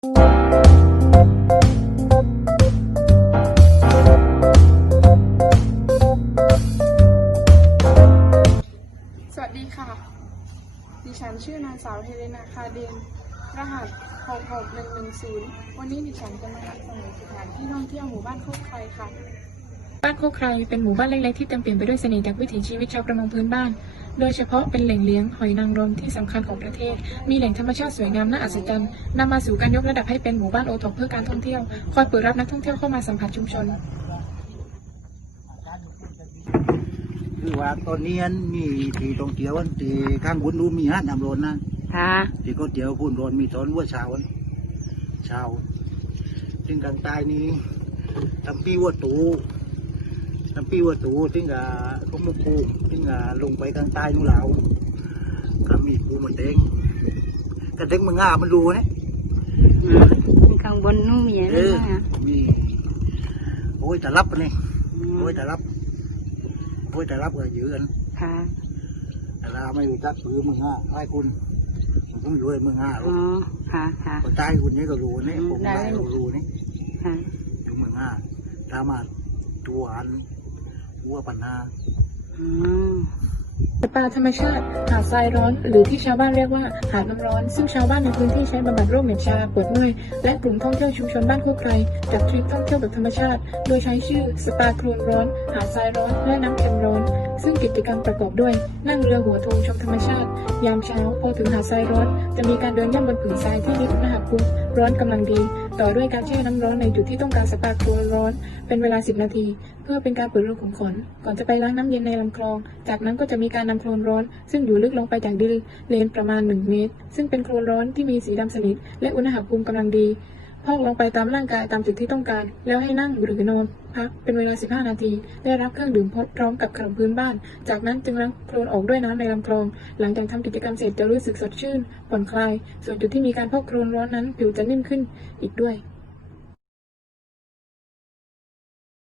สวัสดีค่ะ ดิฉันชื่อนางสาวเฮเลนาคาเดน รหัส 66110 วันนี้ดิฉันจะมานำเสนอสถานที่ท่องเที่ยวหมู่บ้านโคกไครค่ะ บ้านโคกไครเป็นหมู่บ้านเล็กๆที่เต็มเปี่ยมไปด้วยเสน่ห์จากวิถีชีวิตชาวประมงพื้นบ้าน โดยเฉพาะเป็นแหล่งเลี้ยงหอยนางรมที่สำคัญของประเทศ มีแหล่งธรรมชาติสวยงามน่าอัศจรรย์นำมาสู่การยกระดับให้เป็นหมู่บ้านโอท็อปเพื่อการท่องเที่ยว คอยเปิดรับนักท่องเที่ยวเข้ามาสัมผัสชุมชน คือว่าตอนนี้อันมีที่ท่องเที่ยวอันที่ข้างบนนู้นมีห้านน้ำร้อนนะค่ะที่ก็เที่ยวพุ่นร้อนมีตอนวัวเช้าอันเช้าซึ่งกลางใต้นี้ทำปีวัวตู ทำปีวัวตูซึ่งกับก็มุกคูซึ่งกับลงไปกลางใต้นู้นแล้วก็มีปูมันเด้งกระเด้งมันง่ามันรูนะอืมข้างบนนู่นมีอะไรเออบ้างอะมีโอ้ยแต่รับอันนี่โอ้ยแต่รับโอ้ยแต่รับก็ยืนค่ะแต่เราไม่รู้จักปือมึงอะให้คุณมันต้องรวยมึงอะอ๋อค่ะค่ะคนใต้คุณนี่ก็รู้นี่อืมผมได้ได้ก็รู้นี่ค่ะอยู่มึงอะถ้ามาตัวอัน วัวปัญหาสปาธรรมชาติหาดทรายร้อน หรือที่ชาวบ้านเรียกว่าหาดน้ำร้อน ซึ่งชาวบ้านในพื้นที่ใช้บำบัดโรคเหม็นชาปวดเมื่อยและกลุ่มท่องเที่ยวชุมชนบ้านโคกไกรจัดทริปท่องเที่ยวแบบธรรมชาติ โดยใช้ชื่อสปาโคลนร้อน หาดทรายร้อนและน้ำเค็มร้อน ซึ่งกิจกรรมประกอบด้วย นั่งเรือหัวธงชมธรรมชาติ ยามเช้าพอถึงหาดทรายร้อน จะมีการเดินย่ำบนผืนทรายที่มีอุณหภูมิร้อนกำลังดี ต่อด้วยการแช่น้ำร้อนในจุดที่ต้องการสปาโคลนร้อน เป็นเวลา 10 นาที เพื่อเป็นการเปิดรูขุมขน ก่อนจะไปล้างน้ำเย็นในลำคลอง จากนั้นก็จะมีการนำโคลนร้อน ซึ่งอยู่ลึกลงไปจากดินเลนประมาณ 1 เมตร ซึ่งเป็นโคลนร้อนที่มีสีดำสนิทและอุณหภูมิกำลังดี พอกลงไปตามร่างกายตามจุดที่ต้องการ แล้วให้นั่งหรือนอนพักเป็นเวลา 15 นาที ได้รับเครื่องดื่มพร้อมกับขนมพื้นบ้าน จากนั้นจึงล้างโคลนออกด้วยน้ำในลำคลอง หลังจากทำกิจกรรมเสร็จจะรู้สึกสดชื่นผ่อนคลาย ส่วนจุดที่มีการพอกโคลนร้อนนั้นผิวจะนิ่มขึ้นอีกด้วย